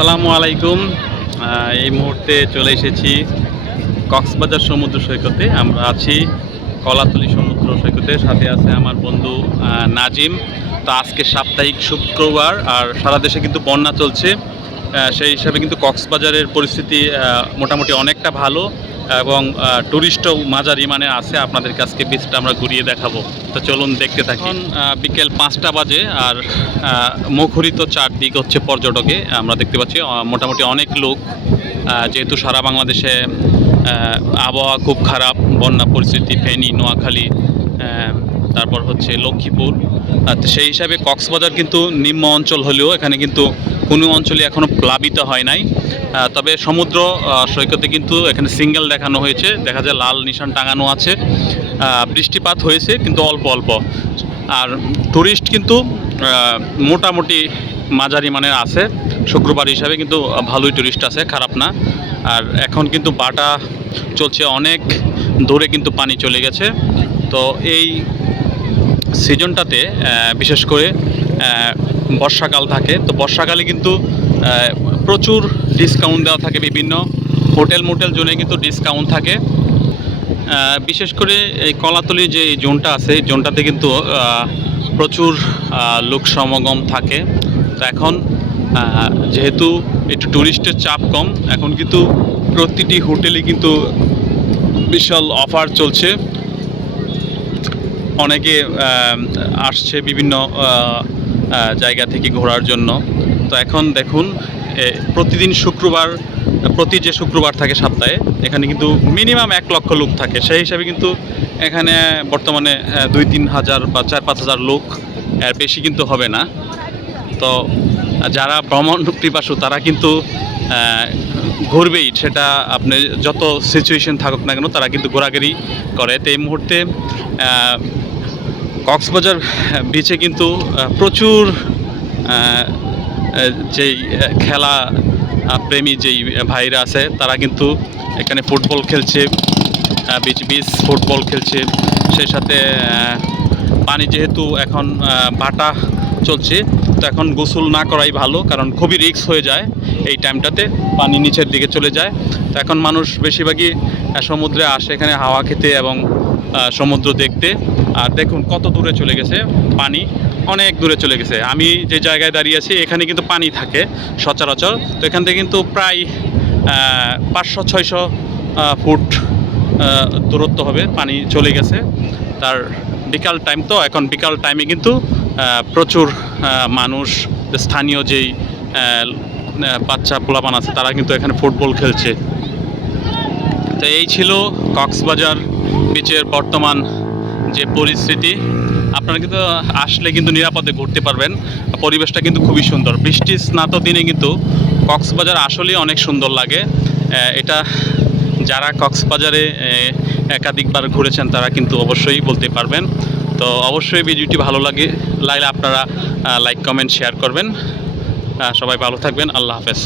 আসসালামু আলাইকুম। এই মুহূর্তে চলে এসেছি কক্সবাজার সমুদ্র সৈকতে। আমরা আছি কলাতলি সমুদ্র সৈকতে। সাথে আছে আমার বন্ধু নাজিম। তা আজকে সাপ্তাহিক শুক্রবার আর সারা দেশে কিন্তু বন্যা চলছে। সেই হিসাবে কিন্তু কক্সবাজারের পরিস্থিতি মোটামুটি অনেকটা ভালো। এবং টুরিস্টও মাঝারি মানে আছে। আপনাদের কাছকে বিচটা আমরা ঘুরিয়ে দেখাবো। তো চলুন দেখতে থাকি। বিকেল পাঁচটা বাজে আর মুখরিত চারদিক হচ্ছে পর্যটকে। আমরা দেখতে পাচ্ছি মোটামুটি অনেক লোক। যেহেতু সারা বাংলাদেশে আবহাওয়া খুব খারাপ, বন্যা পরিস্থিতি, ফেনী, নোয়াখালী তারপর হচ্ছে লক্ষ্মীপুর। সেই হিসাবে কক্সবাজার কিন্তু নিম্ন অঞ্চল হলেও এখানে কিন্তু কোনো অঞ্চলে এখনও প্লাবিত হয় নাই। তবে সমুদ্র সৈকতে কিন্তু এখানে সিঙ্গেল দেখানো হয়েছে। দেখা যায় লাল নিশান টাঙানো আছে। বৃষ্টিপাত হয়েছে কিন্তু অল্প অল্প। আর টুরিস্ট কিন্তু মোটামুটি মাঝারি মানের আছে। শুক্রবার হিসাবে কিন্তু ভালোই টুরিস্ট আছে, খারাপ না। আর এখন কিন্তু বাটা চলছে অনেক দূরে কিন্তু পানি চলে গেছে। তো এই সিজনটাতে বিশেষ করে বর্ষাকাল থাকে। তো বর্ষাকালে কিন্তু প্রচুর ডিসকাউন্ট দেওয়া থাকে বিভিন্ন হোটেল মোটেল জোনে কিন্তু ডিসকাউন্ট থাকে। বিশেষ করে এই কলাতলি যে জোনটা আছে, এই জোনটাতে কিন্তু প্রচুর লোক সমাগম থাকে। তো এখন যেহেতু একটু ট্যুরিস্টের চাপ কম, এখন কিন্তু প্রতিটি হোটেলে কিন্তু বিশাল অফার চলছে। অনেকে আসছে বিভিন্ন জায়গা থেকে ঘোরার জন্য। তো এখন দেখুন প্রতিদিন শুক্রবার, প্রতি যে শুক্রবার থাকে সপ্তাহে, এখানে কিন্তু মিনিমাম এক লক্ষ লোক থাকে। সেই হিসাবে কিন্তু এখানে বর্তমানে দুই তিন হাজার বা চার পাঁচ হাজার লোক এর বেশি কিন্তু হবে না। তো যারা ভ্রমণ পিপাসু, তারা কিন্তু ঘুরবেই। সেটা আপনি যত সিচুয়েশন থাকুক না কেন, তারা কিন্তু ঘোরাঘুরি করে। তো এই মুহূর্তে কক্সবাজার বিচে কিন্তু প্রচুর যেই খেলা প্রেমী যেই ভাইরা আছে, তারা কিন্তু এখানে ফুটবল খেলছে বিচ বিচ ফুটবল খেলছে। সেই সাথে পানি যেহেতু এখন ভাটা চলছে, তো এখন গোসল না করাই ভালো, কারণ খুবই রিস্ক হয়ে যায় এই টাইমটাতে পানি নিচের দিকে চলে যায়। তো এখন মানুষ বেশিরভাগই সমুদ্রে আসে এখানে হাওয়া খেতে এবং সমুদ্র দেখতে। আর দেখুন কত দূরে চলে গেছে পানি, অনেক দূরে চলে গেছে। আমি যে জায়গায় দাঁড়িয়ে আছি, এখানে কিন্তু পানি থাকে সচরাচর। তো এখান থেকে কিন্তু প্রায় পাঁচশো, ছয়শো ফুট দূরত্ব হবে পানি চলে গেছে। তার বিকাল টাইম তো, এখন বিকাল টাইমে কিন্তু প্রচুর মানুষ, স্থানীয় যেই বাচ্চা, পোলাপান আছে, তারা কিন্তু এখানে ফুটবল খেলছে। তো এই ছিল কক্সবাজার বিচের বর্তমান যে পরিস্থিতি, আপনারা কিন্তু আসলে কিন্তু নিরাপদে ঘুরতে পারবেন। পরিবেশটা কিন্তু খুবই সুন্দর। বৃষ্টি স্নাত দিনে কিন্তু কক্সবাজার আসলেই অনেক সুন্দর লাগে। এটা যারা কক্সবাজারে একাধিকবার ঘুরেছেন তারা কিন্তু অবশ্যই বলতে পারবেন। তো অবশ্যই ভিডিওটি ভালো লাগে, লাগলে আপনারা লাইক কমেন্ট শেয়ার করবেন। সবাই ভালো থাকবেন। আল্লাহ হাফেজ।